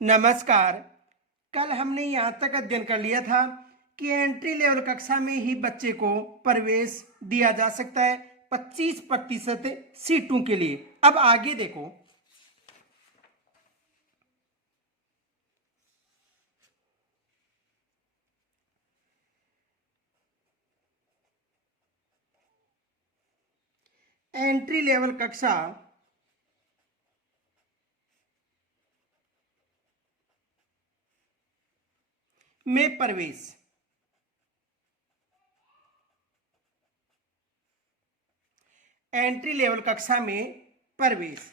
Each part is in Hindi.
नमस्कार। कल हमने यहाँ तक अध्ययन कर लिया था कि एंट्री लेवल कक्षा में ही बच्चे को प्रवेश दिया जा सकता है 25% सीटों के लिए। अब आगे देखो, एंट्री लेवल कक्षा में प्रवेश। एंट्री लेवल कक्षा में प्रवेश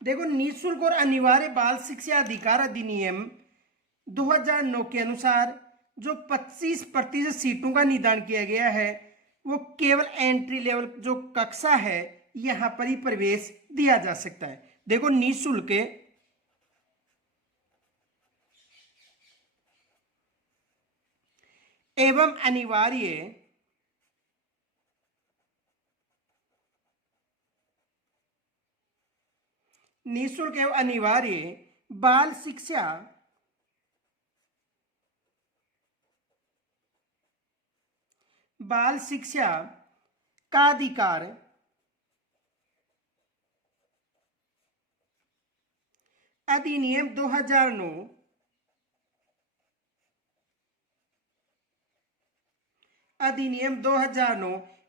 देखो, निःशुल्क और अनिवार्य बाल शिक्षा अधिकार अधिनियम 2009 के अनुसार जो 25% सीटों का निदान किया गया है वो केवल एंट्री लेवल जो कक्षा है यहां पर ही प्रवेश दिया जा सकता है। देखो, निःशुल्क एवं अनिवार्य निःशुल्क एवं अनिवार्य बाल शिक्षा का अधिकार अधिनियम 2009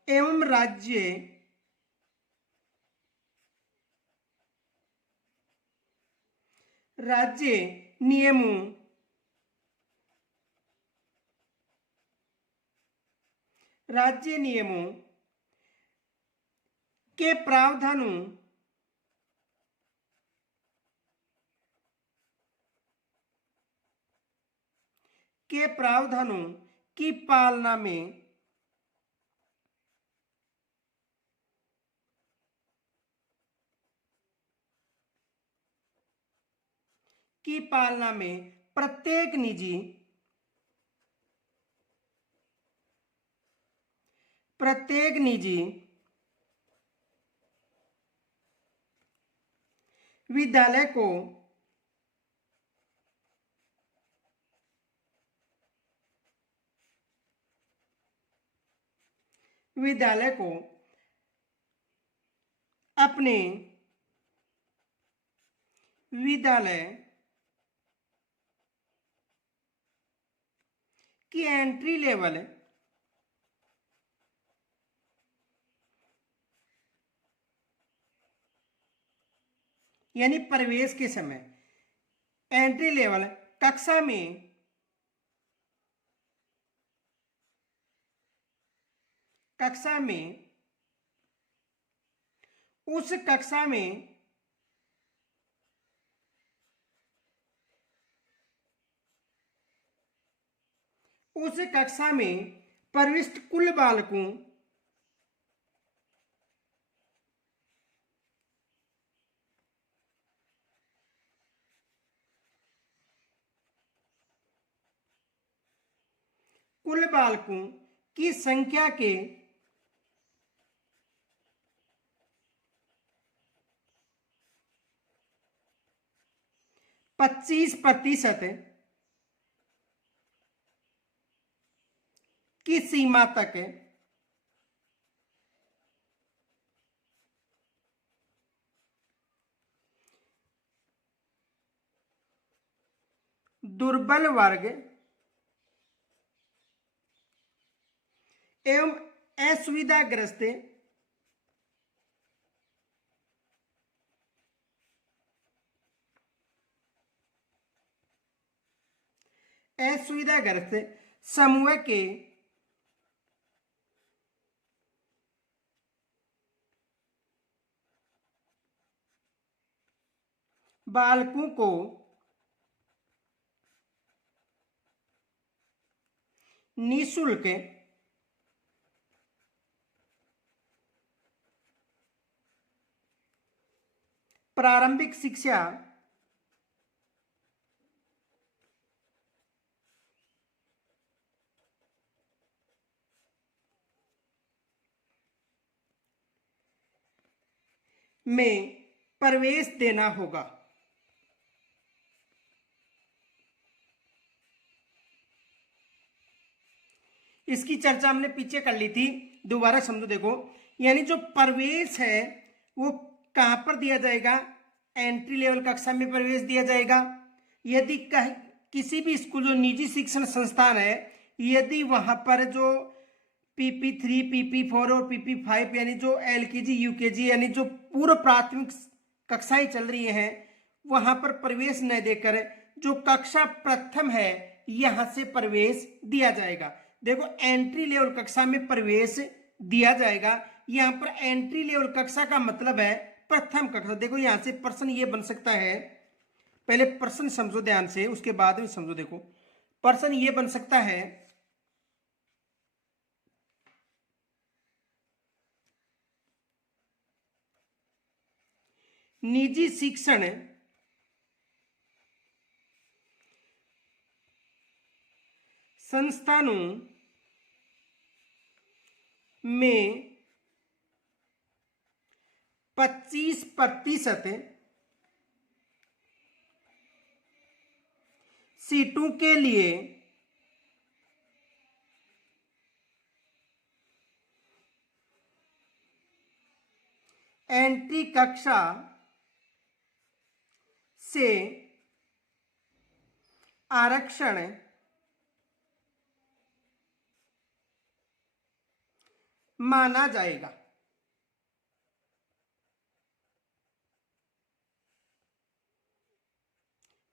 एवं राज्य नियमों के प्रावधानों की पालना में प्रत्येक निजी विद्यालय को अपने विद्यालय की एंट्री लेवल यानी प्रवेश के समय एंट्री लेवल कक्षा में उस कक्षा में प्रविष्ट कुल बालकों की संख्या के 25% की सीमा तक दुर्बल वर्ग एवं असुविधाग्रस्त समूह के बालकों को निःशुल्क प्रारंभिक शिक्षा में प्रवेश देना होगा। इसकी चर्चा हमने पीछे कर ली थी, दोबारा समझो। देखो, यानी जो प्रवेश है वो कहाँ पर दिया जाएगा? एंट्री लेवल कक्षा में प्रवेश दिया जाएगा। यदि किसी भी स्कूल, जो निजी शिक्षण संस्थान है, यदि वहां पर जो PP3, PP4 और PP5 यानी जो LKG UKG यानी जो पूर्व प्राथमिक कक्षाएं चल रही हैं, वहां पर प्रवेश न देकर जो कक्षा प्रथम है यहां से प्रवेश दिया जाएगा। देखो, एंट्री लेवल कक्षा में प्रवेश दिया जाएगा। यहां पर एंट्री लेवल कक्षा का मतलब है प्रथम कक्षा। देखो, यहां से प्रश्न ये बन सकता है, पहले प्रश्न समझो ध्यान से, उसके बाद में समझो। देखो, प्रश्न ये बन सकता है, निजी शिक्षण संस्थानों में 25% सीटों के लिए एंट्री कक्षा से आरक्षण माना जाएगा।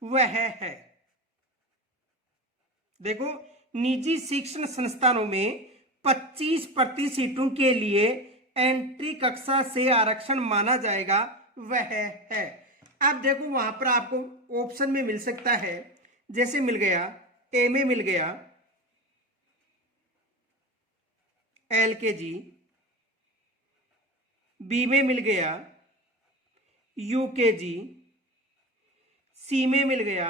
वह है, देखो, निजी शिक्षण संस्थानों में 25% सीटों के लिए एंट्री कक्षा से आरक्षण माना जाएगा, वह है। अब देखो, वहां पर आपको ऑप्शन में मिल सकता है, जैसे मिल गया ए में मिल गया LKG, बी में मिल गया UKG, सी में मिल गया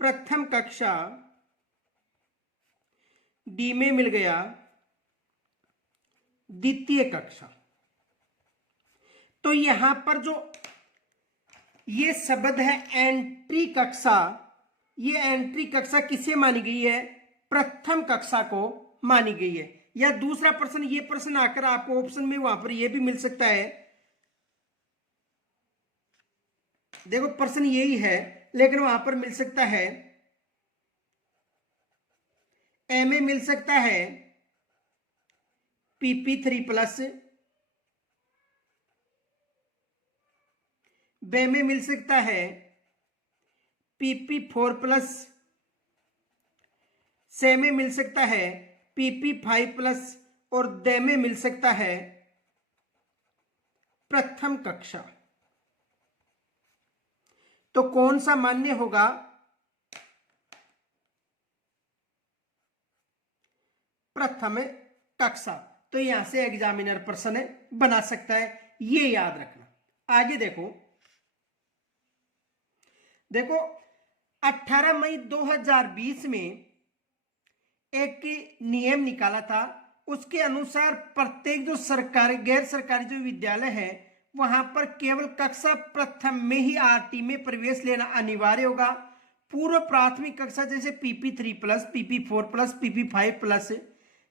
प्रथम कक्षा, डी में मिल गया द्वितीय कक्षा। तो यहां पर जो ये शब्द है एंट्री कक्षा, ये एंट्री कक्षा किसे मानी गई है? प्रथम कक्षा को मानी गई है। या दूसरा प्रश्न, ये प्रश्न आकर आपको ऑप्शन में वहां पर ये भी मिल सकता है। देखो, प्रश्न यही है, लेकिन वहां पर मिल सकता है ए में मिल सकता है PP3+, बे में मिल सकता है PP4+, से में मिल सकता है PP5+, और दे में मिल सकता है प्रथम कक्षा। तो कौन सा मान्य होगा? प्रथम कक्षा। तो यहां से एग्जामिनर प्रश्न बना सकता है, ये याद रखना। आगे देखो, 18 मई 2020 में एक नियम निकाला था। उसके अनुसार प्रत्येक जो सरकारी, गैर सरकारी जो विद्यालय है, वहां पर केवल कक्षा प्रथम में ही RT में प्रवेश लेना अनिवार्य होगा। पूर्व प्राथमिक कक्षा जैसे PP3+, PP4+, PP5+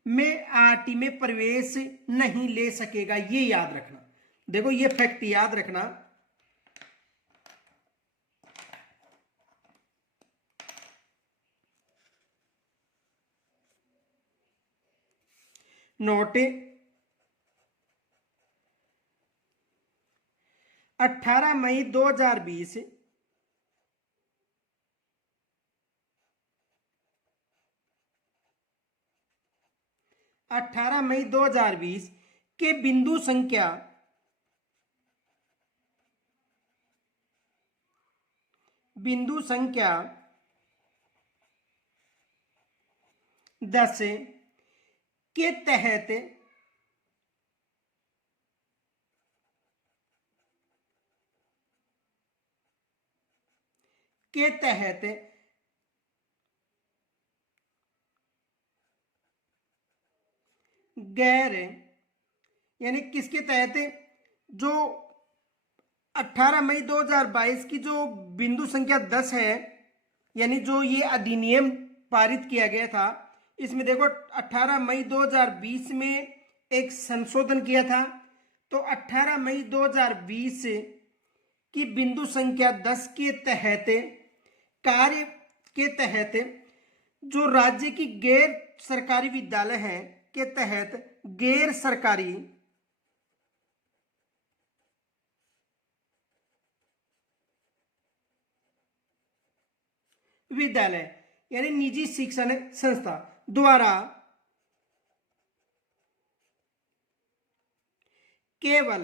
में RT में प्रवेश नहीं ले सकेगा, ये याद रखना। देखो, ये फैक्ट याद रखना। नोट, 18 मई 2020 18 मई 2020 के बिंदु संख्या 10 के तहत गैर, यानी किसके तहत? जो 18 मई 2022 की जो बिंदु संख्या 10 है, यानी जो ये अधिनियम पारित किया गया था, इसमें देखो 18 मई 2020 में एक संशोधन किया था। तो 18 मई 2020 की बिंदु संख्या 10 के तहत कार्य के तहत जो राज्य की गैर सरकारी विद्यालय है के तहत गैर सरकारी विद्यालय यानी निजी शिक्षण संस्था द्वारा केवल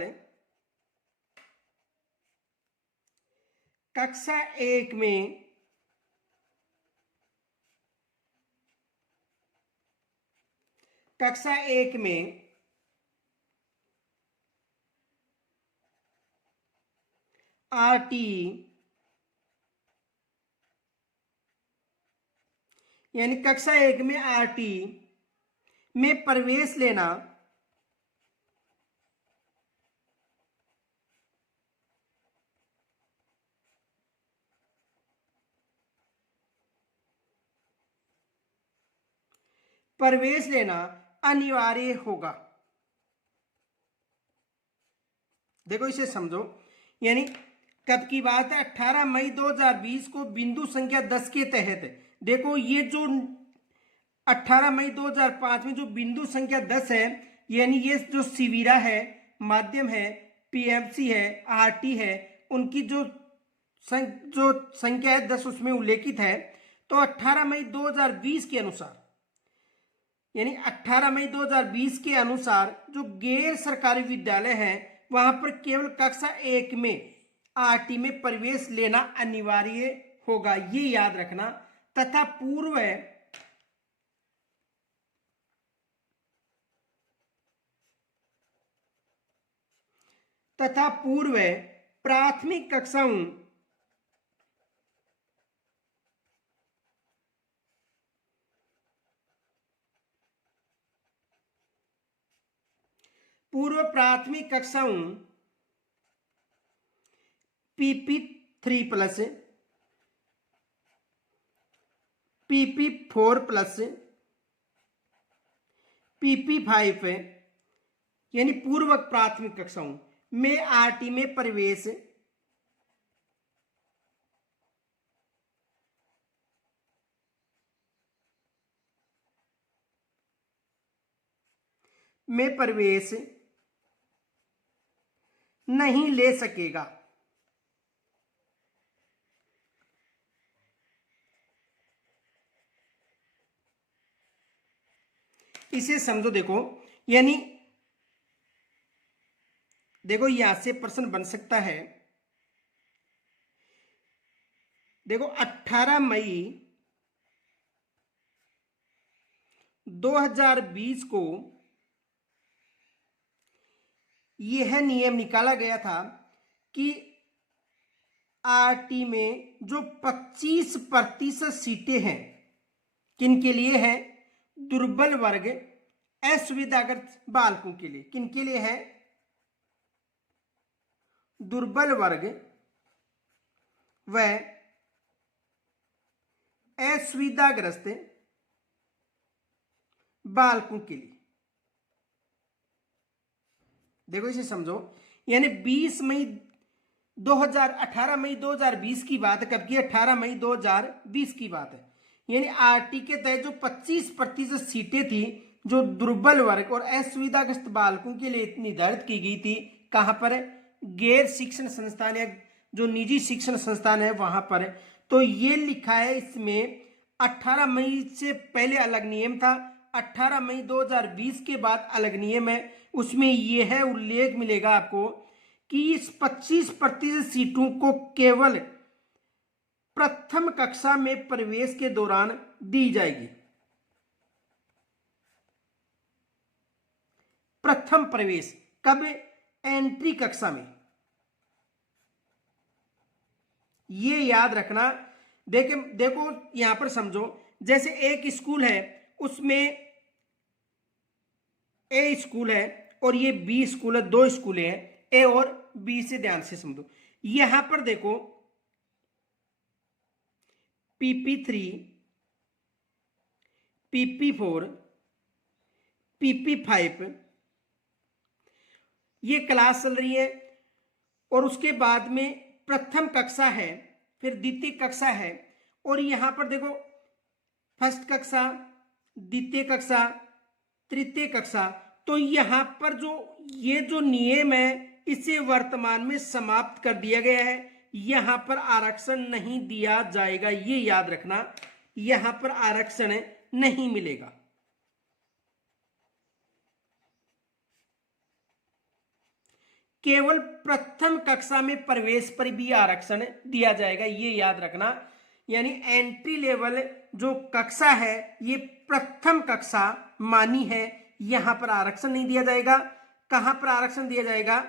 कक्षा 1 में आरटी यानी कक्षा 1 में आरटी में प्रवेश लेना अनिवार्य होगा। देखो इसे समझो, यानी कब की बात है, 18 मई 2020 को बिंदु संख्या 10 के तहत। देखो ये जो 18 मई 2005 में जो बिंदु संख्या 10 है, यानी ये जो शिविरा है, माध्यम है, पीएमसी है, आरटी है, उनकी जो संख्या है 10 उसमें उल्लेखित है। तो 18 मई 2020 के अनुसार, यानी 18 मई 2020 के अनुसार जो गैर सरकारी विद्यालय है वहां पर केवल कक्षा 1 में आरटी में प्रवेश लेना अनिवार्य होगा, ये याद रखना। तथा पूर्व प्राथमिक कक्षाओं PP3+ PP4+ PP5 यानी पूर्व प्राथमिक कक्षाओं में आरटी में प्रवेश नहीं ले सकेगा। इसे समझो, देखो यानी देखो यहां से प्रश्न बन सकता है। देखो 18 मई 2020 को यह नियम निकाला गया था कि आरटी में जो 25% सीटें हैं किनके लिए है, दुर्बल वर्ग असुविधाग्रस्त बालकों के लिए। किनके लिए है, दुर्बल वर्ग व असुविधाग्रस्त बालकों के लिए। देखो इसे समझो, यानी 18 मई 2020 की बात है। कब की, 18 मई 2020 की बात है। यानी आरटी के तहत जो 25% सीटें थी जो दुर्बल वर्ग और असुविधाग्रस्त बालकों के लिए निर्धारित की गई थी, कहां पर, गैर शिक्षण संस्थान या जो निजी शिक्षण संस्थान है वहां पर। तो ये लिखा है इसमें 18 मई से पहले अलग नियम था, 18 मई 2020 के बाद अलग नियम है। उसमें यह है उल्लेख मिलेगा आपको कि इस 25% सीटों को केवल प्रथम कक्षा में प्रवेश के दौरान दी जाएगी। प्रथम प्रवेश कब, एंट्री कक्षा में, ये याद रखना। देखो यहां पर समझो, जैसे एक स्कूल है, उसमें ए स्कूल है और ये बी स्कूल है, दो स्कूल हैं, ए और बी। से ध्यान से समझो, यहां पर देखो PP3 PP4, PP5 ये क्लास चल रही है। और उसके बाद में प्रथम कक्षा है, फिर द्वितीय कक्षा है, और यहां पर देखो फर्स्ट कक्षा, द्वितीय कक्षा, तृतीय कक्षा। तो यहां पर जो ये जो नियम है इसे वर्तमान में समाप्त कर दिया गया है। यहां पर आरक्षण नहीं दिया जाएगा, ये याद रखना, यहां पर आरक्षण नहीं मिलेगा। केवल प्रथम कक्षा में प्रवेश पर भी आरक्षण दिया जाएगा, ये याद रखना। यानी एंट्री लेवल जो कक्षा है ये प्रथम कक्षा मानी है, यहां पर आरक्षण नहीं दिया जाएगा। कहां पर आरक्षण दिया जाएगा?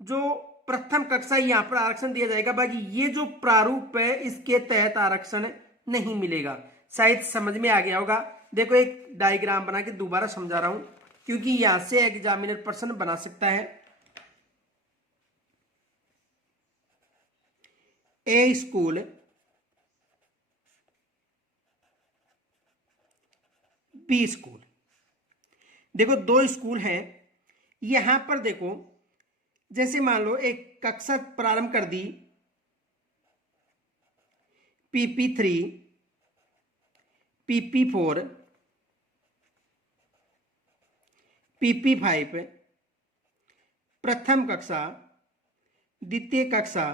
जो प्रथम कक्षा यहां पर आरक्षण दिया जाएगा, बाकी ये जो प्रारूप है इसके तहत आरक्षण नहीं मिलेगा। शायद समझ में आ गया होगा। देखो एक डायग्राम बना के दोबारा समझा रहा हूं, क्योंकि यहां से एग्जामिनर प्रश्न बना सकता है। ए स्कूल, बी स्कूल। देखो दो स्कूल हैं। यहां पर देखो जैसे मान लो एक कक्षा प्रारंभ कर दी, PP3, PP4, PP5 प्रथम कक्षा, द्वितीय कक्षा,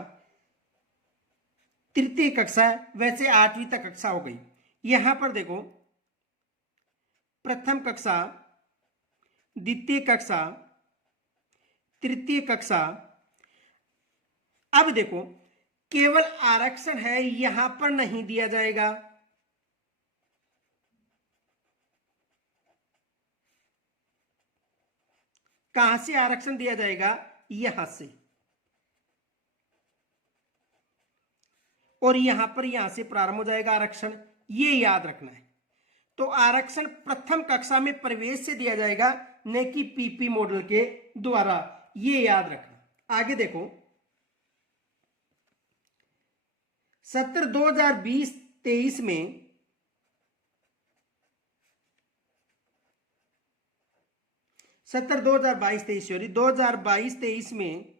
तृतीय कक्षा, वैसे 8वीं तक कक्षा हो गई। यहां पर देखो प्रथम कक्षा, द्वितीय कक्षा, तृतीय कक्षा। अब देखो केवल आरक्षण है, यहां पर नहीं दिया जाएगा। कहां से आरक्षण दिया जाएगा? यहां से। और यहां से प्रारंभ हो जाएगा आरक्षण, ये याद रखना है। तो आरक्षण प्रथम कक्षा में प्रवेश से दिया जाएगा, न कि PP मॉडल के द्वारा, ये याद रखना। आगे देखो सत्र 2020-23 में सत्र 2022-23 में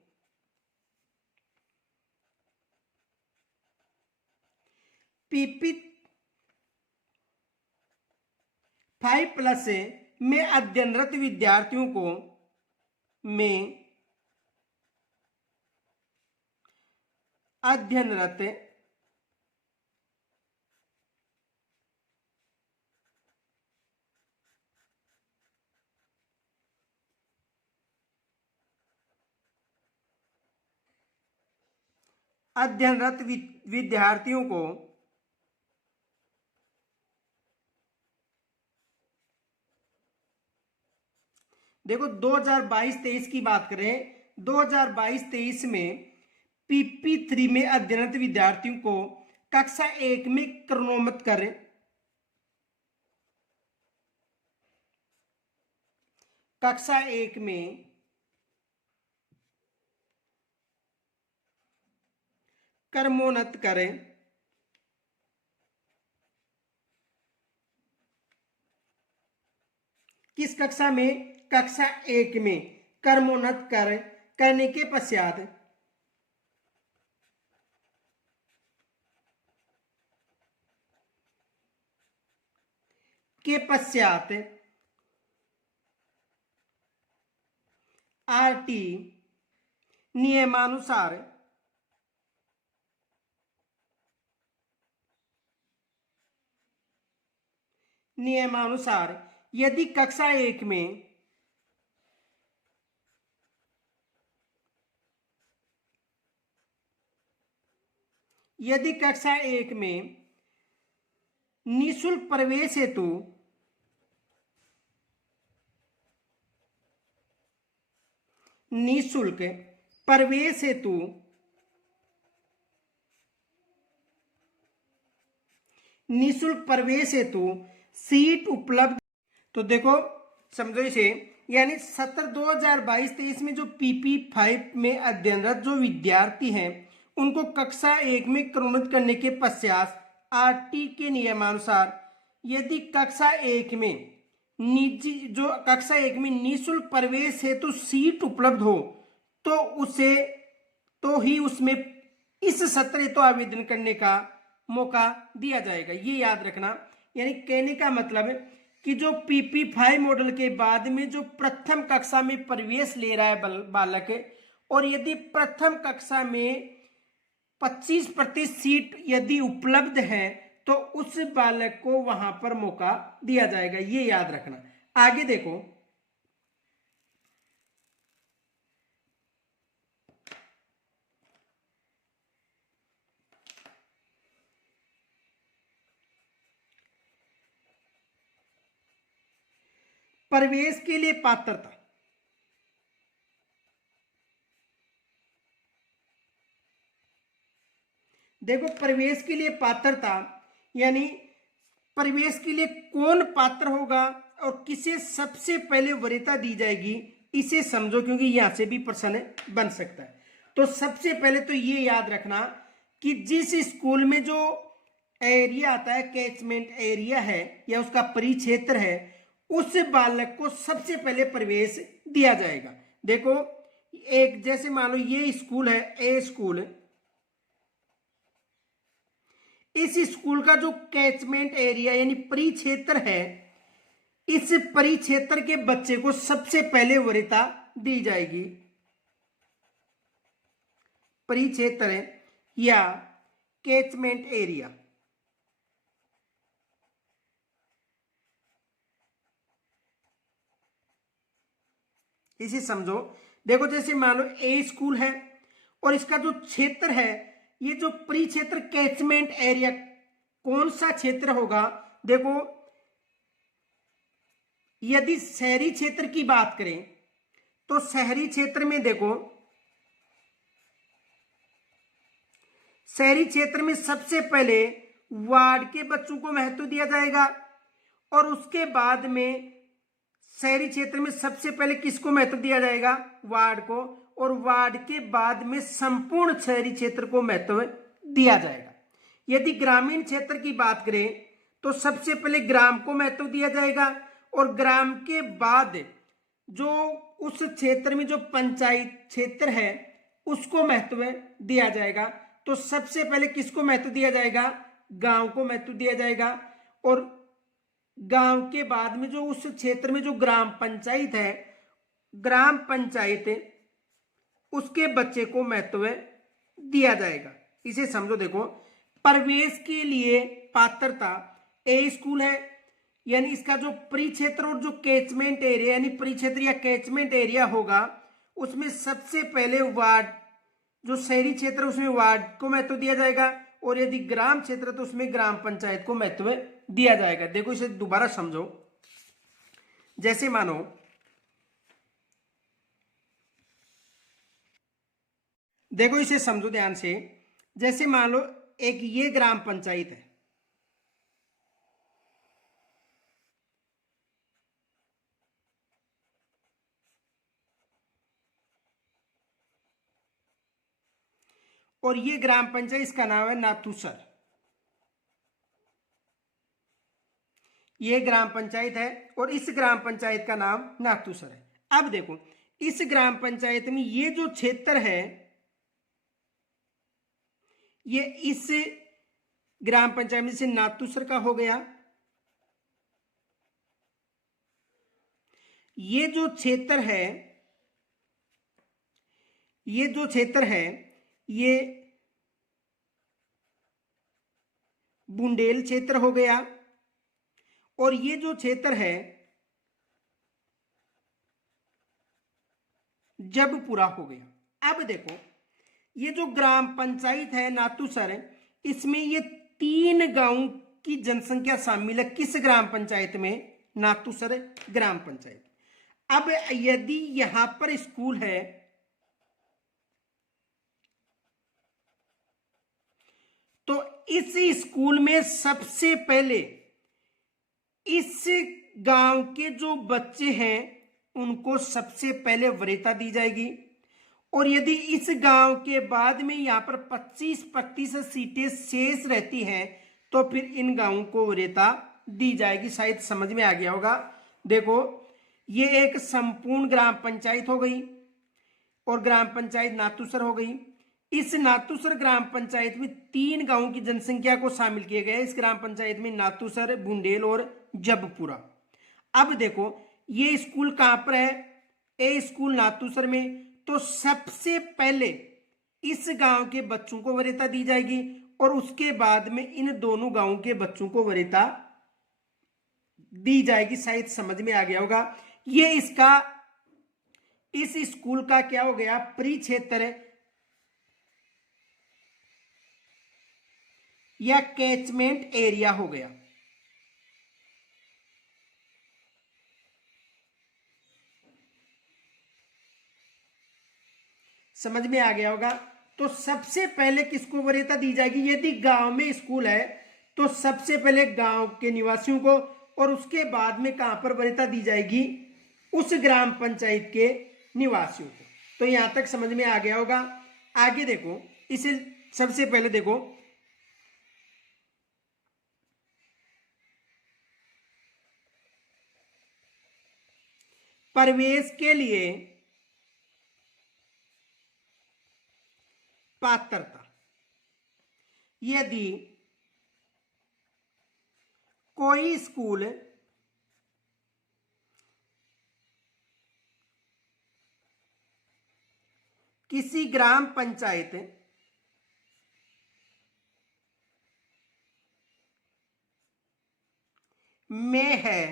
PP5+ में अध्ययनरत विद्यार्थियों को अध्ययनरत विद्यार्थियों को देखो 2022-23 की बात करें, 2022-23 में PP3 में अध्ययनरत विद्यार्थियों को कक्षा 1 में क्रमोन्नत करें, कक्षा 1 में क्रमोन्नत करें। किस कक्षा में? कक्षा 1 में क्रमोन्नत करने के पश्चात RT नियमानुसार यदि कक्षा 1 में निःशुल्क प्रवेश हेतु सीट उपलब्ध। तो देखो समझो इसे, यानी सत्र 2022-23 में जो PP5 में अध्ययनरत जो विद्यार्थी हैं उनको कक्षा 1 में क्रमोन्नत करने के पश्चात RT के नियमानुसार यदि कक्षा एक में निजी जो कक्षा एक में निःशुल्क प्रवेश हेतु सीट उपलब्ध हो तो उसे तो ही उसमें इस सत्र हेतु आवेदन करने का मौका दिया जाएगा। ये याद रखना, यानी कहने का मतलब कि जो PP5 मॉडल के बाद में जो प्रथम कक्षा में प्रवेश ले रहा है बालक, और यदि प्रथम कक्षा में 25% सीट यदि उपलब्ध है तो उस बालक को वहां पर मौका दिया जाएगा। ये याद रखना। आगे देखो, प्रवेश के लिए पात्रता। देखो, प्रवेश के लिए पात्रता यानी प्रवेश के लिए कौन पात्र होगा और किसे सबसे पहले वरीयता दी जाएगी, इसे समझो, क्योंकि यहां से भी प्रश्न बन सकता है। तो सबसे पहले तो ये याद रखना कि जिस स्कूल में जो एरिया आता है, कैचमेंट एरिया है या उसका परिक्षेत्र है, उस बालक को सबसे पहले प्रवेश दिया जाएगा। देखो, एक जैसे मान लो ये स्कूल है, ए स्कूल, इस स्कूल का जो कैचमेंट एरिया यानी परिक्षेत्र है, इस परिक्षेत्र के बच्चे को सबसे पहले वरीयता दी जाएगी। परिक्षेत्र या कैचमेंट एरिया, इसे समझो। देखो, जैसे मान लो ए स्कूल है और इसका जो क्षेत्र है, ये जो परिक्षेत्र कैचमेंट एरिया कौन सा क्षेत्र होगा। देखो, यदि शहरी क्षेत्र की बात करें तो शहरी क्षेत्र में देखो, शहरी क्षेत्र में सबसे पहले वार्ड के बच्चों को महत्व दिया जाएगा और उसके बाद में शहरी क्षेत्र में सबसे पहले किसको महत्व दिया जाएगा, वार्ड को, और वार्ड के बाद में संपूर्ण शहरी क्षेत्र को महत्व दिया जाएगा। यदि ग्रामीण क्षेत्र की बात करें तो सबसे पहले ग्राम को महत्व दिया जाएगा और ग्राम के बाद जो उस क्षेत्र में जो पंचायत क्षेत्र है उसको महत्व दिया जाएगा। तो सबसे पहले किसको महत्व दिया जाएगा, गांव को महत्व दिया जाएगा, और गांव के बाद में जो उस क्षेत्र में जो ग्राम पंचायत है, ग्राम पंचायत, उसके बच्चे को महत्व दिया जाएगा। इसे समझो। देखो, प्रवेश के लिए पात्रता ए स्कूल है, यानी इसका जो परिक्षेत्र और जो कैचमेंट एरिया यानी परिक्षेत्र या कैचमेंट एरिया होगा, उसमें सबसे पहले वार्ड, जो शहरी क्षेत्र उसमें वार्ड को महत्व दिया जाएगा, और यदि ग्राम क्षेत्र तो उसमें ग्राम पंचायत को महत्व दिया जाएगा। देखो, इसे दोबारा समझो। जैसे मानो देखो, इसे समझो ध्यान से। जैसे मान लो एक ये ग्राम पंचायत है, और ये ग्राम पंचायत, इसका नाम है नाथूसर। ये ग्राम पंचायत है और इस ग्राम पंचायत का नाम नाथूसर है। अब देखो, इस ग्राम पंचायत में ये जो क्षेत्र है, ये इस ग्राम पंचायत में से नाथूसर का हो गया। ये जो क्षेत्र है, ये जो क्षेत्र है, ये बुंदेल क्षेत्र हो गया, और ये जो क्षेत्र है जबपुरा हो गया। अब देखो, ये जो ग्राम पंचायत है नाथूसर, इसमें ये 3 गांव की जनसंख्या शामिल है। किस ग्राम पंचायत में, नाथूसर ग्राम पंचायत। अब यदि यहां पर स्कूल है तो इस स्कूल में सबसे पहले इस गांव के जो बच्चे हैं उनको सबसे पहले वरीयता दी जाएगी, और यदि इस गांव के बाद में यहां पर 25% सीटें शेष रहती हैं तो फिर इन गांवों को वरीयता दी जाएगी। शायद समझ में आ गया होगा। देखो, ये एक संपूर्ण ग्राम पंचायत हो गई और ग्राम पंचायत नातूसर हो गई। इस नातूसर ग्राम पंचायत में 3 गांवों की जनसंख्या को शामिल किया गया है। इस ग्राम पंचायत में नातूसर, बुंडेल और जबपुरा। अब देखो, ये स्कूल कहां पर है? ए स्कूल नातूसर में। तो सबसे पहले इस गांव के बच्चों को वरीयता दी जाएगी और उसके बाद में इन दोनों गांवों के बच्चों को वरीयता दी जाएगी। शायद समझ में आ गया होगा। ये इसका, इस स्कूल का क्या हो गया? परिक्षेत्र या कैचमेंट एरिया हो गया। समझ में आ गया होगा। तो सबसे पहले किसको वरीयता दी जाएगी? यदि गांव में स्कूल है तो सबसे पहले गांव के निवासियों को और उसके बाद में कहां पर वरीयता दी जाएगी? उस ग्राम पंचायत के निवासियों को। तो यहां तक समझ में आ गया होगा। आगे देखो, इसे सबसे पहले देखो, प्रवेश के लिए पात्रता। यदि कोई स्कूल किसी ग्राम पंचायत में है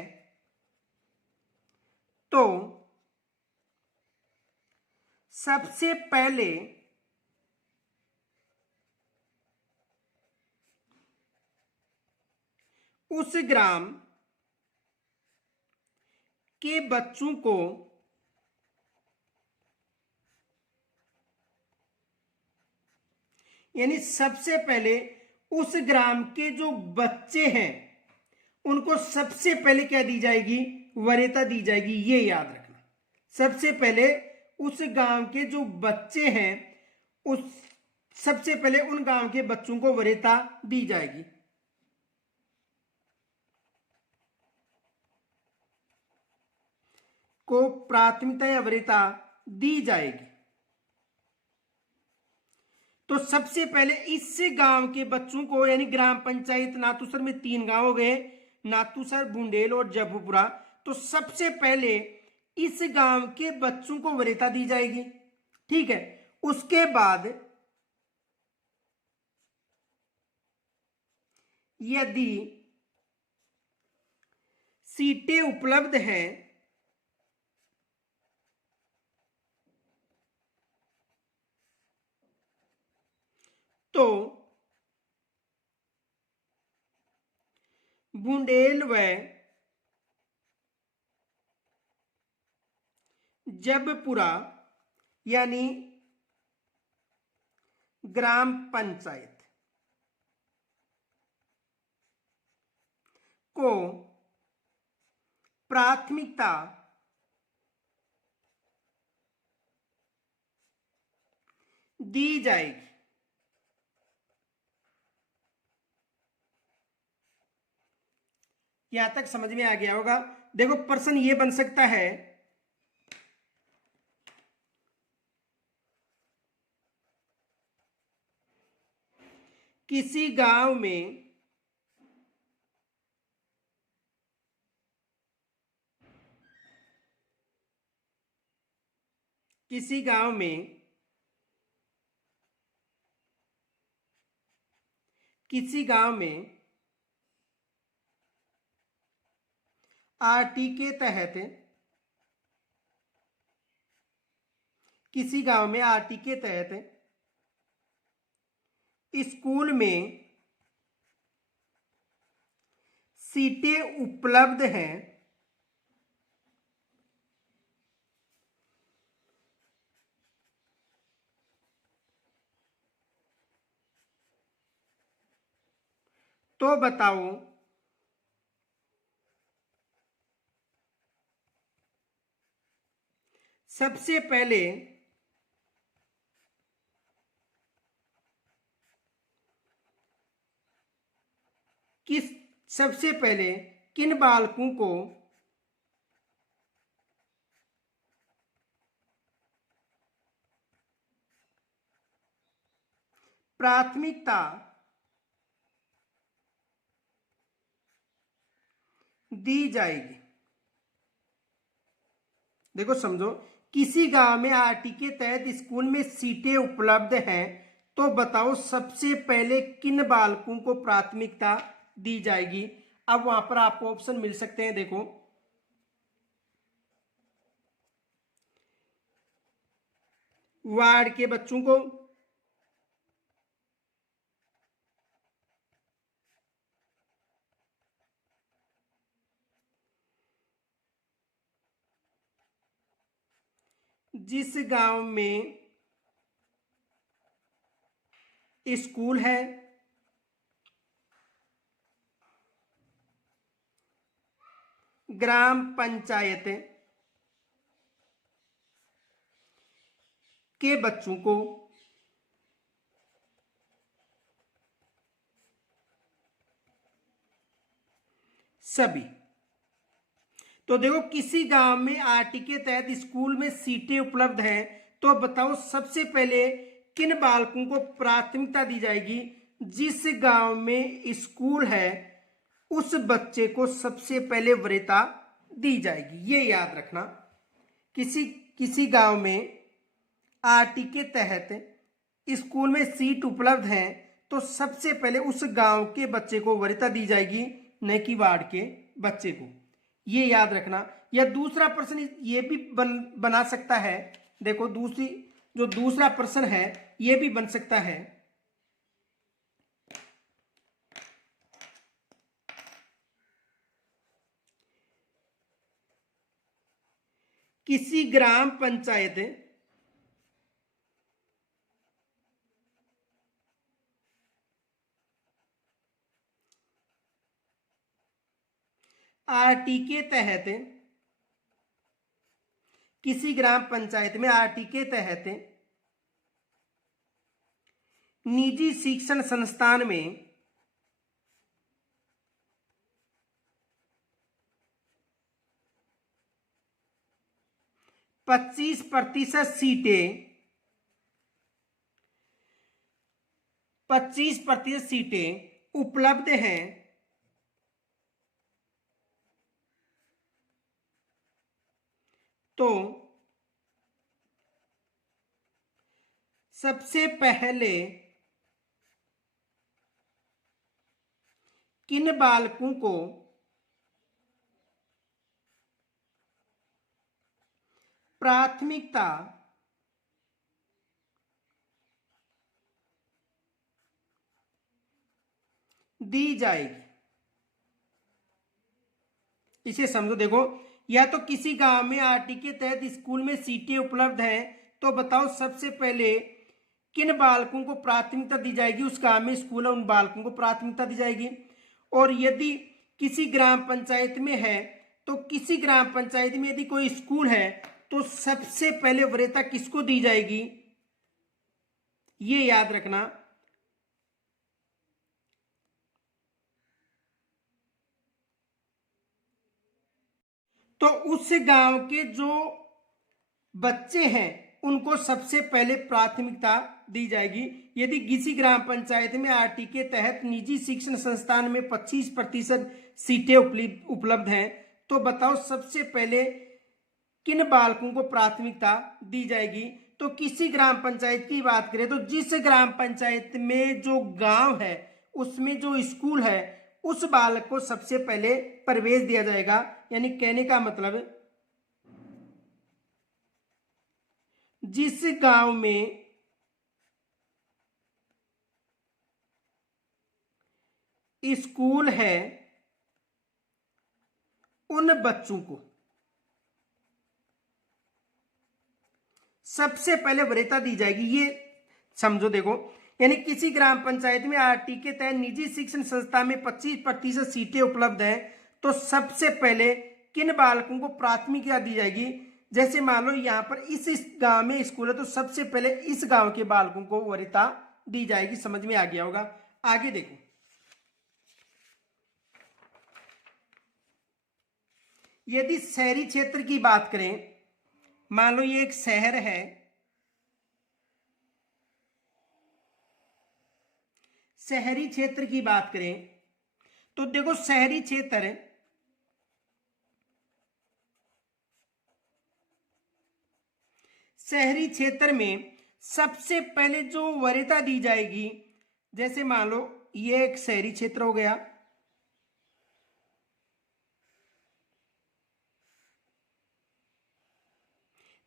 तो सबसे पहले उस ग्राम के बच्चों को यानी सबसे पहले उस ग्राम के जो बच्चे हैं उनको सबसे पहले क्या दी जाएगी? वरीयता दी जाएगी। ये याद रखना, सबसे पहले उस गांव के जो बच्चे हैं उस सबसे पहले उन गांव के बच्चों को वरीयता दी जाएगी। को प्राथमिकता या वरीयता दी जाएगी। तो सबसे पहले इस गांव के बच्चों को, यानी ग्राम पंचायत नातूसर में 3 गांव हो गए, नातूसर, बुंडेल और जबपुरा। तो सबसे पहले इस गांव के बच्चों को वरीयता दी जाएगी। ठीक है। उसके बाद यदि सीटें उपलब्ध हैं तो बुंडेल व जबपुरा यानी ग्राम पंचायत को प्राथमिकता दी जाएगी। यहां तक समझ में आ गया होगा। देखो, प्रश्न ये बन सकता है, किसी गांव में किसी गांव में आरटी के तहत, किसी गांव में आरटी के तहत स्कूल में सीटें उपलब्ध हैं तो बताओ सबसे पहले किस सबसे पहले किन बालकों को प्राथमिकता दी जाएगी। देखो समझो, किसी गांव में आरटी के तहत स्कूल में सीटें उपलब्ध हैं, तो बताओ सबसे पहले किन बालकों को प्राथमिकता दी जाएगी। अब वहां पर आपको ऑप्शन मिल सकते हैं। देखो, वार्ड के बच्चों को, जिस गांव में स्कूल है, ग्राम पंचायत के बच्चों को, सभी। तो देखो, किसी गांव में आरटी के तहत स्कूल में सीटें उपलब्ध हैं, तो बताओ सबसे पहले किन बालकों को प्राथमिकता दी जाएगी। जिस गांव में स्कूल है उस बच्चे को सबसे पहले वरीयता दी जाएगी। ये याद रखना, किसी गांव में आरटी के तहत स्कूल में सीट उपलब्ध है तो सबसे पहले उस गांव के बच्चे को वरीयता दी जाएगी, न कि वार्ड के बच्चे को। ये याद रखना। या दूसरा प्रश्न ये भी बना सकता है। देखो, दूसरा प्रश्न है ये भी बन सकता है। किसी ग्राम पंचायत आरटी के तहत, किसी ग्राम पंचायत में आरटी के तहत निजी शिक्षण संस्थान में 25% सीटें उपलब्ध हैं, तो सबसे पहले किन बालकों को प्राथमिकता दी जाएगी। इसे समझो। देखो, या तो किसी गांव में आरटी के तहत स्कूल में सीटें उपलब्ध हैं, तो बताओ सबसे पहले किन बालकों को प्राथमिकता दी जाएगी। उस गांव में स्कूल है, उन बालकों को प्राथमिकता दी जाएगी। और यदि किसी ग्राम पंचायत में है, तो किसी ग्राम पंचायत में यदि कोई स्कूल है तो सबसे पहले वरीयता किसको दी जाएगी, ये याद रखना। तो उस गांव के जो बच्चे हैं उनको सबसे पहले प्राथमिकता दी जाएगी। यदि किसी ग्राम पंचायत में आरटी के तहत निजी शिक्षण संस्थान में 25% सीटें उपलब्ध हैं, तो बताओ सबसे पहले किन बालकों को प्राथमिकता दी जाएगी। तो किसी ग्राम पंचायत की बात करें तो जिस ग्राम पंचायत में जो गांव है उसमें जो स्कूल है उस बालक को सबसे पहले प्रवेश दिया जाएगा। यानी कहने का मतलब, जिस गांव में स्कूल है उन बच्चों को सबसे पहले वरीयता दी जाएगी। ये समझो। देखो, यानी किसी ग्राम पंचायत में आरटी के तहत निजी शिक्षण संस्था में 25% सीटें उपलब्ध हैं, तो सबसे पहले किन बालकों को प्राथमिकता दी जाएगी। जैसे मान लो यहाँ पर इस गांव में स्कूल है, तो सबसे पहले इस गांव के बालकों को वरीयता दी जाएगी। समझ में आ गया होगा। आगे देखो, यदि शहरी क्षेत्र की बात करें, मान लो ये एक शहर है, शहरी क्षेत्र की बात करें तो देखो शहरी क्षेत्र में सबसे पहले जो वरीयता दी जाएगी, जैसे मान लो ये एक शहरी क्षेत्र हो गया,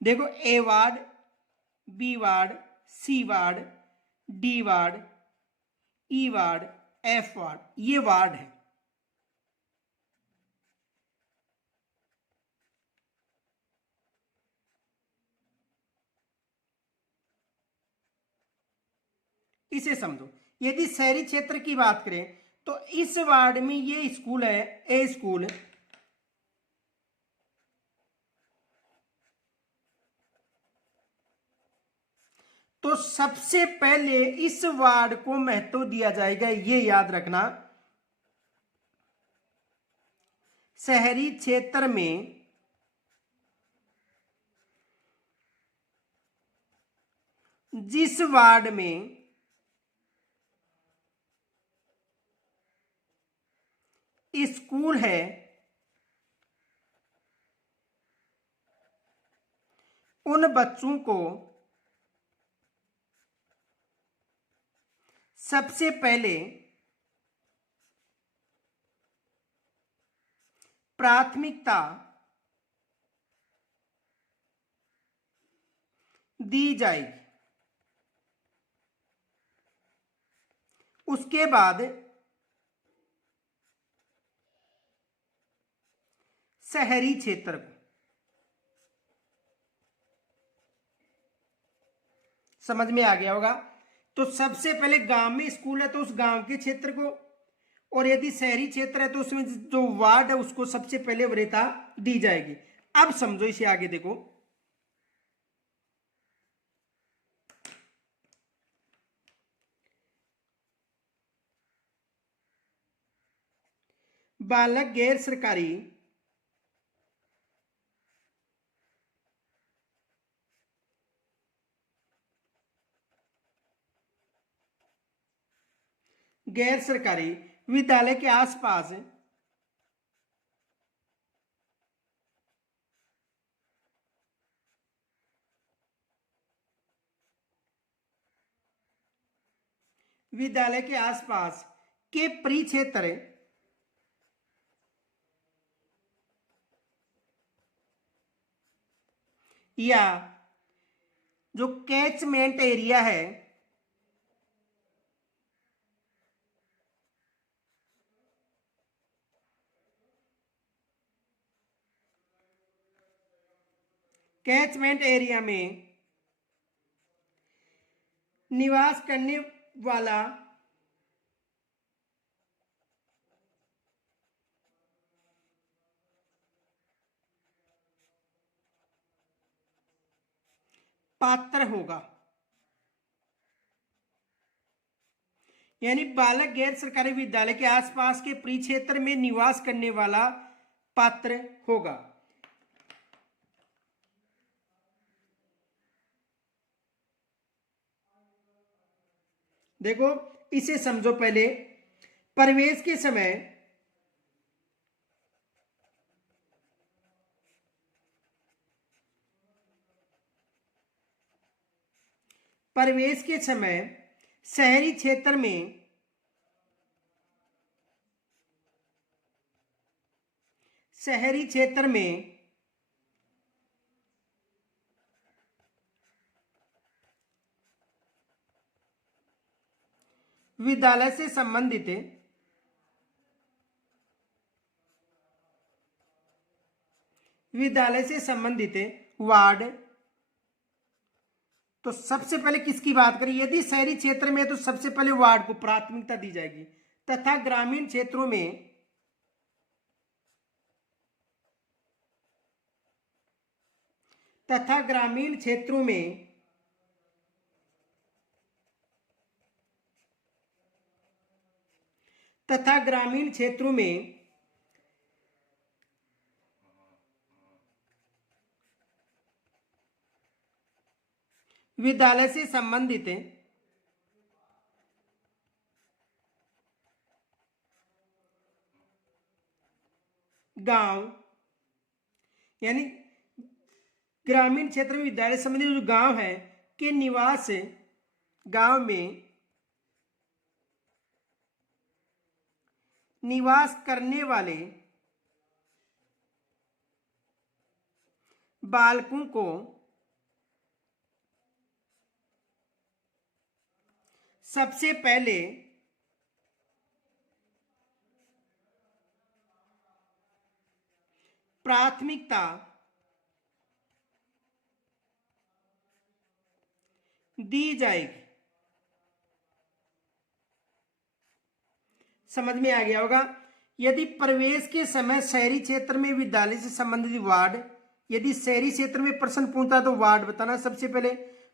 देखो ए वार्ड, बी वार्ड, सी वार्ड, डी वार्ड, ई वार्ड, एफ वार्ड, ये वार्ड है। इसे समझो, यदि शहरी क्षेत्र की बात करें तो इस वार्ड में ये स्कूल है, ए स्कूल, तो सबसे पहले इस वार्ड को महत्व दिया जाएगा, ये याद रखना। शहरी क्षेत्र में जिस वार्ड में स्कूल है उन बच्चों को सबसे पहले प्राथमिकता दी जाएगी। उसके बाद शहरी क्षेत्र को, समझ में आ गया होगा। तो सबसे पहले गांव में स्कूल है तो उस गांव के क्षेत्र को, और यदि शहरी क्षेत्र है तो उसमें जो वार्ड है उसको सबसे पहले वरीयता दी जाएगी। अब समझो इसे आगे देखो, बालक गैर सरकारी विद्यालय के आसपास के परिक्षेत्र या जो कैचमेंट एरिया है में निवास करने वाला पात्र होगा, यानी बालक गैर सरकारी विद्यालय के आसपास के परिक्षेत्र में निवास करने वाला पात्र होगा। देखो इसे समझो, पहले प्रवेश के समय शहरी क्षेत्र में विद्यालय से संबंधित वार्ड, तो सबसे पहले किसकी बात करें, यदि शहरी क्षेत्र में है तो सबसे पहले वार्ड को प्राथमिकता दी जाएगी, तथा ग्रामीण क्षेत्रों में विद्यालय से संबंधित गांव, यानी ग्रामीण क्षेत्र में विद्यालय संबंधित जो गांव है के निवास, गांव में निवास करने वाले बालकों को सबसे पहले प्राथमिकता दी जाएगी। समझ में आ गया होगा। यदि प्रवेश के समय शहरी क्षेत्र में विद्यालय से संबंधित वार्ड, यदि शहरी क्षेत्र में प्रश्न पूछता तो वार्ड बताना सबसे पहले।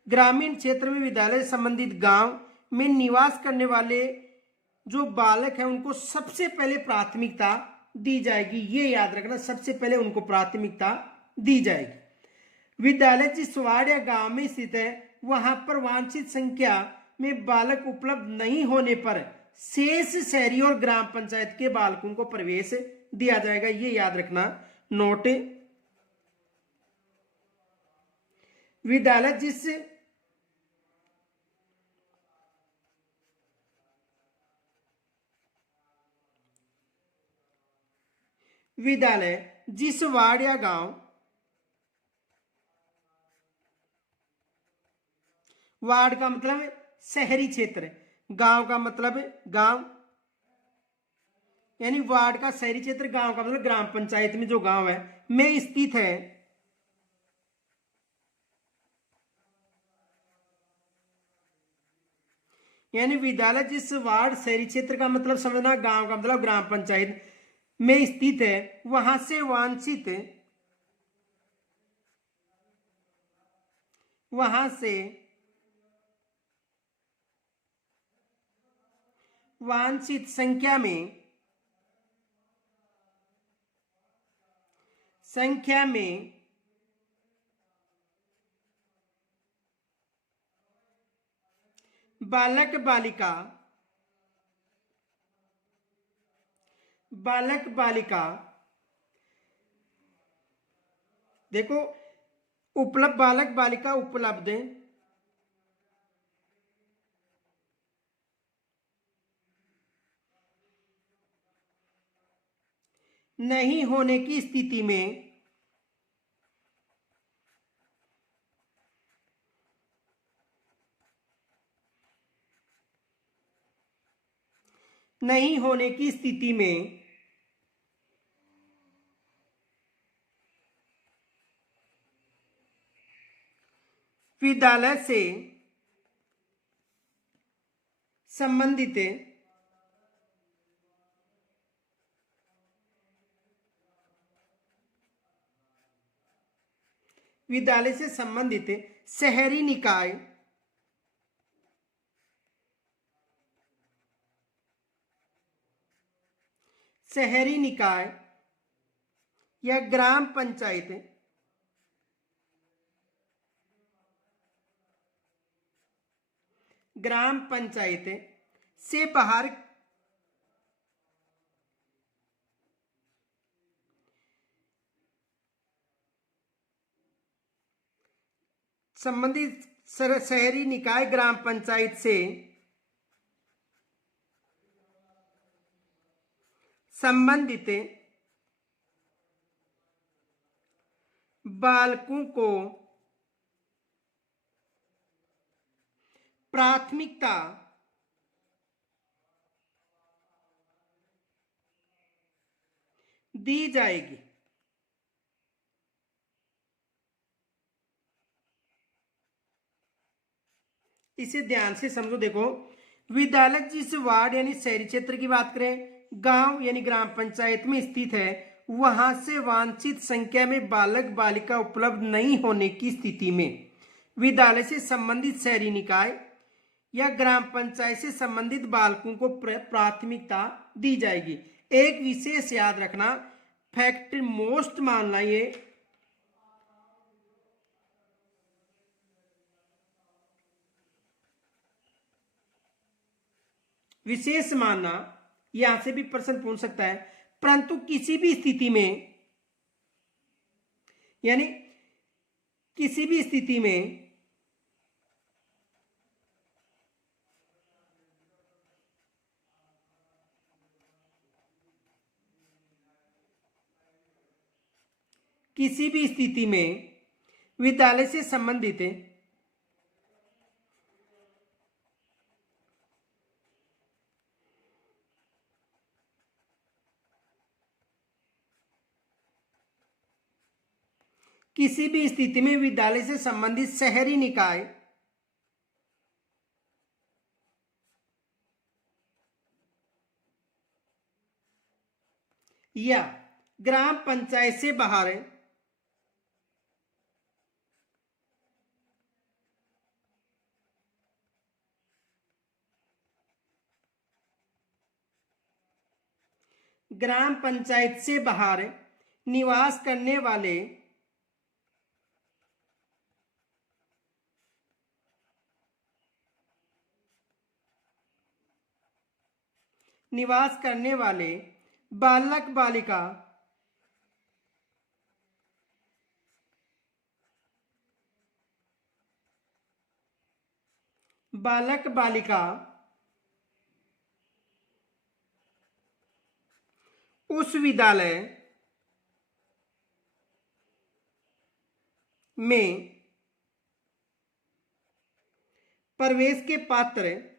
ग्रामीण क्षेत्र में विद्यालय से संबंधित गांव में निवास करने वाले जो बालक हैं उनको सबसे पहले प्राथमिकता दी जाएगी। ये याद रखना, सबसे पहले उनको प्राथमिकता दी जाएगी। विद्यालय जिस वार्ड या गांव में स्थित है वहां पर वांछित संख्या में बालक उपलब्ध नहीं होने पर शेष शहरी और ग्राम पंचायत के बालकों को प्रवेश दिया जाएगा। ये याद रखना नोट। विद्यालय जिस वार्ड या गांव, वार्ड का मतलब शहरी क्षेत्र, गांव का मतलब गांव, यानी वार्ड का शहरी क्षेत्र, गांव का मतलब ग्राम पंचायत में जो गांव है में स्थित है, यानी विद्यालय जिस वार्ड शहरी क्षेत्र का मतलब समझना, गांव का मतलब ग्राम पंचायत में स्थित है, वहां से वांछित संख्या में बालक बालिका देखो उपलब्ध, बालक बालिका उपलब्ध नहीं होने की स्थिति में विद्यालय से संबंधित शहरी निकाय या ग्राम पंचायत से बाहर संबंधित शहरी निकाय ग्राम पंचायत से संबंधित बालकों को प्राथमिकता दी जाएगी। इसे ध्यान से समझो। देखो, विद्यालय जिस वार्ड यानी शहरी क्षेत्र की बात करें, गांव यानी ग्राम पंचायत में स्थित है, वहां से वांछित संख्या में बालक बालिका उपलब्ध नहीं होने की स्थिति में विद्यालय से संबंधित शहरी निकाय या ग्राम पंचायत से संबंधित बालकों को प्राथमिकता दी जाएगी। एक विशेष याद रखना, फैक्ट मोस्ट मानना, ये विशेष मानना, यहां से भी प्रश्न पूछ सकता है। परंतु किसी भी स्थिति में, यानी किसी भी स्थिति में किसी भी स्थिति में विद्यालय से संबंधित किसी भी स्थिति में विद्यालय से संबंधित शहरी निकाय या ग्राम पंचायत से बाहर ग्राम पंचायत से बाहर निवास करने वाले बालक बालिका उस विद्यालय में प्रवेश के पात्र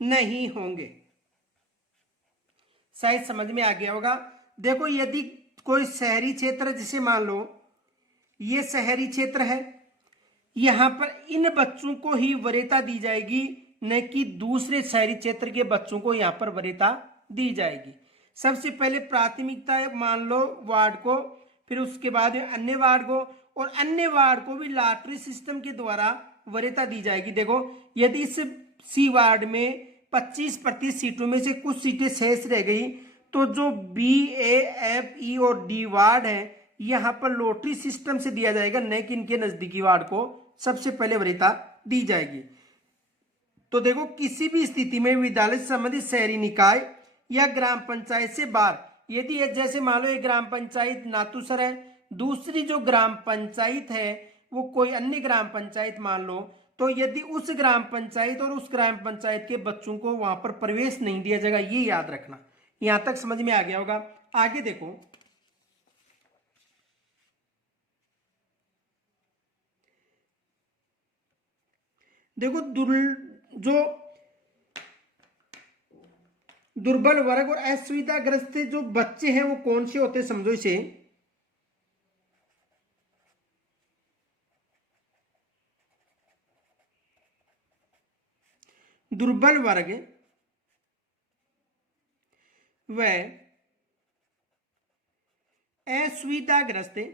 नहीं होंगे। शायद समझ में आ गया होगा। देखो, यदि कोई शहरी क्षेत्र, जैसे मान लो ये शहरी क्षेत्र है, यहां पर इन बच्चों को ही वरीयता दी जाएगी, न कि दूसरे शहरी क्षेत्र के बच्चों को यहां पर वरीयता दी जाएगी। सबसे पहले प्राथमिकता मान लो वार्ड को, फिर उसके बाद अन्य वार्ड को, और अन्य वार्ड को भी लॉटरी सिस्टम के द्वारा वरीयता दी जाएगी। देखो, यदि इस सी वार्ड में 25% सीटों में से कुछ सीटें शेष रह गई, तो जो बी, ए, एफ, ई और डी वार्ड है, यहां पर लॉटरी सिस्टम से दिया जाएगा, न कि इनके नजदीकी वार्ड को सबसे पहले वरीयता दी जाएगी। तो देखो, किसी भी स्थिति में विद्यालय से संबंधित शहरी निकाय या ग्राम पंचायत से बाहर, यदि जैसे मान लो एक ग्राम पंचायत नातूसर है, दूसरी जो ग्राम पंचायत है वो कोई अन्य ग्राम पंचायत मान लो, तो यदि उस ग्राम पंचायत और उस ग्राम पंचायत के बच्चों को वहां पर प्रवेश नहीं दिया जाएगा, ये याद रखना। यहां तक समझ में आ गया होगा। आगे देखो, देखो जो दुर्बल वर्ग और असुविधाग्रस्त जो बच्चे हैं वो कौन से होते हैं, समझो इसे। दुर्बल वर्ग व असुविधाग्रस्त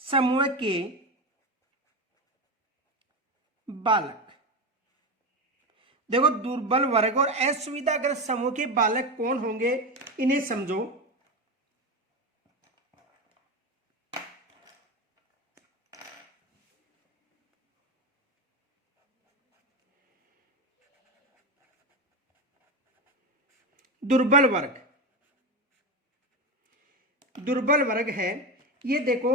समूह के बालक। देखो, दुर्बल वर्ग और असुविधाग्रस्त समूह के बालक कौन होंगे, इन्हें समझो। दुर्बल वर्ग है, ये देखो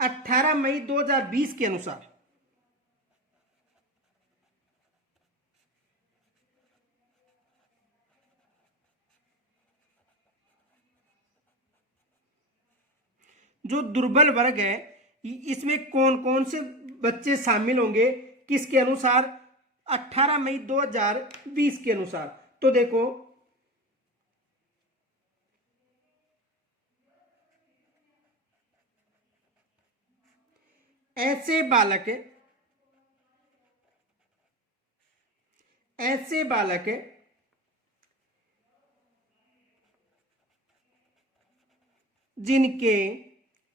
18 मई 2020 के अनुसार जो दुर्बल वर्ग है, इसमें कौन कौन से बच्चे शामिल होंगे, किसके अनुसार, 18 मई 2020 के अनुसार। तो देखो, ऐसे बालक जिनके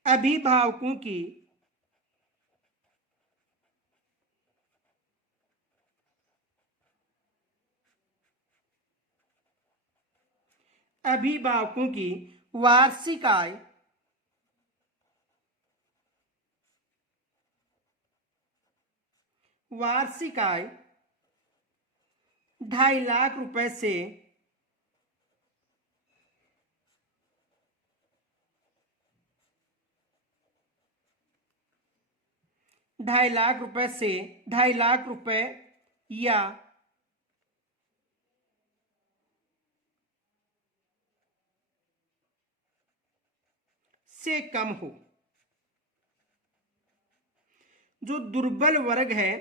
अभिभावकों की अभिभावकों की वार्षिक आय वार्षिक आय 2.5 लाख रुपए से 2.5 लाख रुपए से 2.5 लाख रुपए या से कम हो। जो दुर्बल वर्ग है,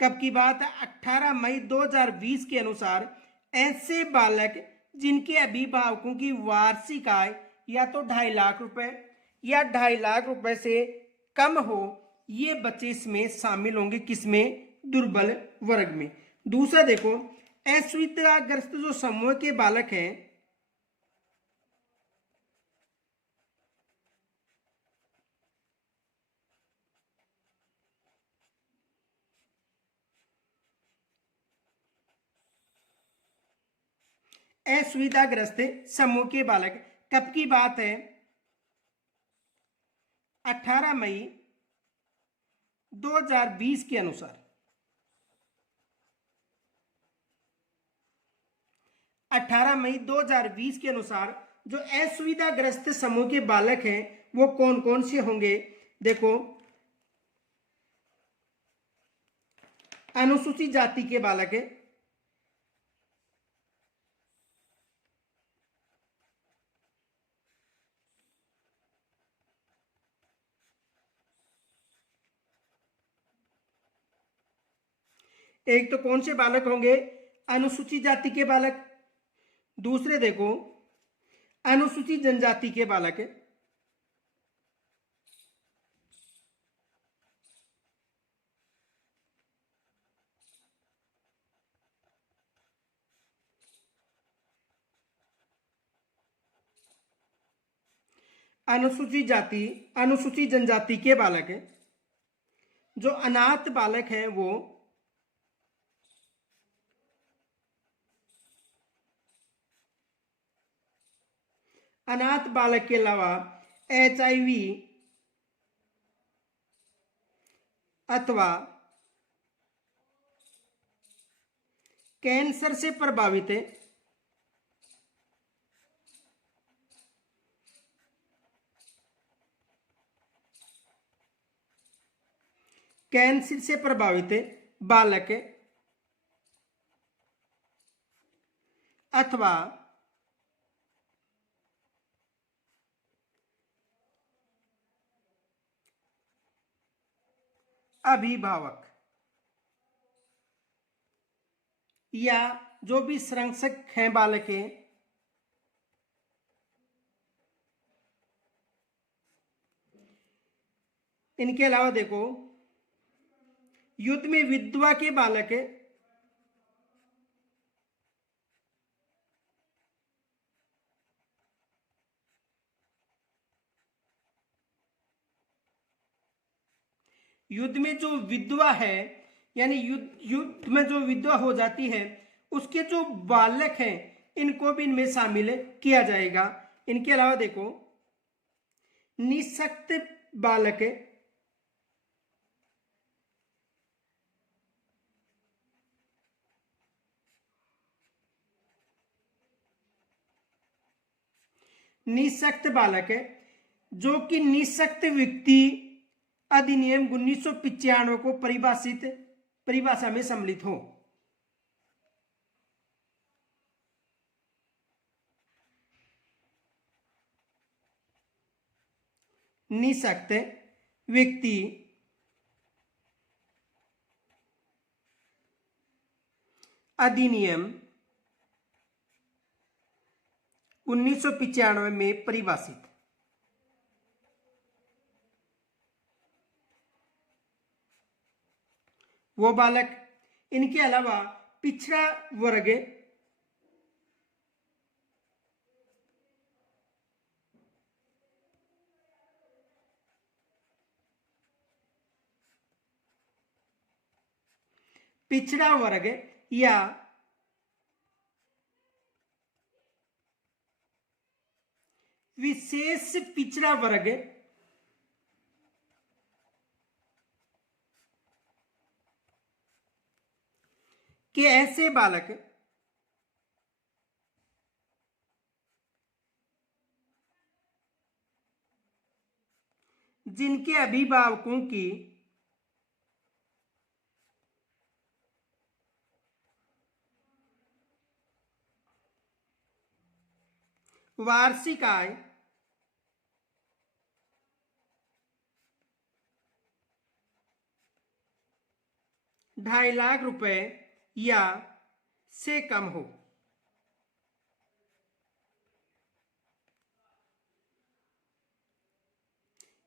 कब की बात है, 18 मई 2020 के अनुसार ऐसे बालक जिनके अभिभावकों की वार्षिक आय या तो 2.5 लाख रुपए या 2.5 लाख रुपए से कम हो, ये बच्चे इसमें शामिल होंगे। किसमें? दुर्बल वर्ग में। दूसरा देखो, असुविधाग्रस्त जो समूह के बालक हैं, असुविधाग्रस्त समूह के बालक, कब की बात है, 18 मई 2020 के अनुसार 18 मई 2020 के अनुसार जो असुविधाग्रस्त समूह के बालक हैं वो कौन कौन से होंगे? देखो, अनुसूचित जाति के बालक है, एक तो कौन से बालक होंगे? अनुसूचित जाति के बालक। दूसरे देखो, अनुसूचित जनजाति के बालक है। अनुसूचित जाति, अनुसूचित जनजाति के बालक है। जो अनाथ बालक है वो अनाथ बालक के अलावा HIV अथवा कैंसर से प्रभावित है, कैंसर से प्रभावित है बालक अथवा अभिभावक या जो भी संरक्षक हैं बालक के, इनके अलावा देखो, युद्ध में विधवा के बालक है, युद्ध में जो विधवा है, यानी युद्ध में जो विधवा हो जाती है उसके जो बालक हैं इनको भी इनमें शामिल किया जाएगा। इनके अलावा देखो, निःशक्त बालक है, निःशक्त बालक है जो कि निःशक्त व्यक्ति अधिनियम 1995 को परिभाषा में सम्मिलित हो। निःशक्त व्यक्ति अधिनियम 1995 में परिभाषित। वो बालक। इनके अलावा पिछड़ा वर्ग, पिछड़ा वर्ग या विशेष पिछड़ा वर्ग के ऐसे बालक जिनके अभिभावकों की वार्षिक आय 2.5 लाख रुपए या से कम हो।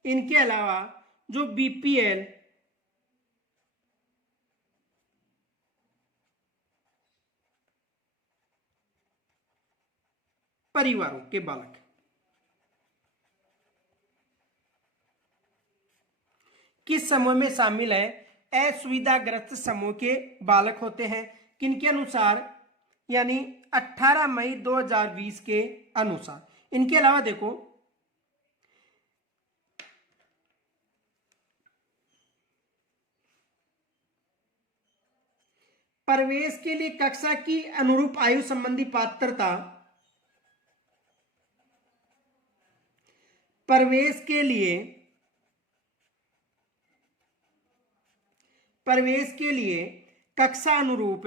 इनके अलावा जो बीपीएल परिवारों के बालक किस समूह में शामिल है? असुविधाग्रस्त समूह के बालक होते हैं। किनके अनुसार? यानी 18 मई 2020 के अनुसार। इनके अलावा देखो, प्रवेश के लिए कक्षा की अनुरूप आयु संबंधी पात्रता, प्रवेश के लिए कक्षा अनुरूप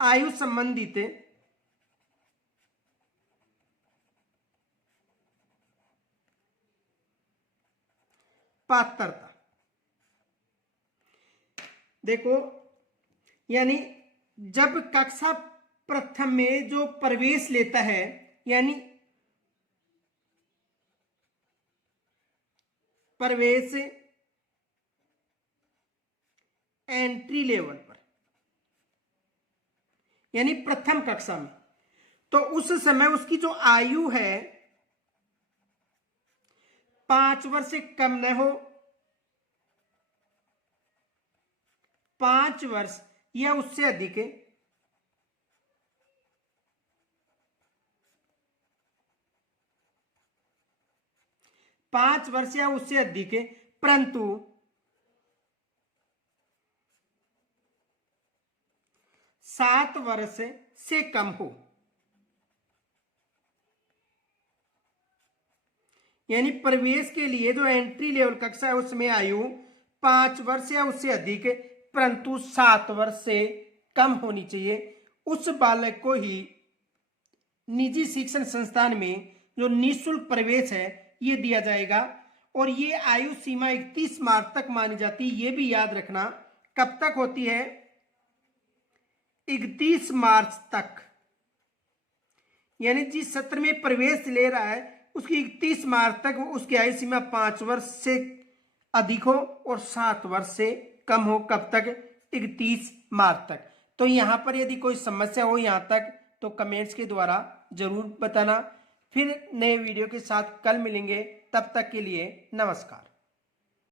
आयु संबंधित पात्रता। देखो, यानी जब कक्षा प्रथम में जो प्रवेश लेता है, यानी प्रवेश एंट्री लेवल पर, यानी प्रथम कक्षा में, तो उस समय उसकी जो आयु है 5 वर्ष से कम न हो, 5 वर्ष या उससे अधिक, 5 वर्ष या उससे अधिक, परंतु 7 वर्ष से कम हो। यानी प्रवेश के लिए जो एंट्री लेवल कक्षा है उसमें आयु 5 वर्ष या उससे अधिक, परंतु 7 वर्ष से कम होनी चाहिए। उस बालक को ही निजी शिक्षण संस्थान में जो निःशुल्क प्रवेश है ये दिया जाएगा। और ये आयु सीमा 31 मार्च तक मानी जाती है। ये भी याद रखना, कब तक होती है? 31 मार्च तक। यानी जिस सत्र में प्रवेश ले रहा है उसकी 31 मार्च तक उसकी आयु सीमा 5 वर्ष से अधिक हो और 7 वर्ष से कम हो। कब तक? 31 मार्च तक। तो यहाँ पर यदि कोई समस्या हो यहाँ तक तो कमेंट्स के द्वारा जरूर बताना। फिर नए वीडियो के साथ कल मिलेंगे, तब तक के लिए नमस्कार।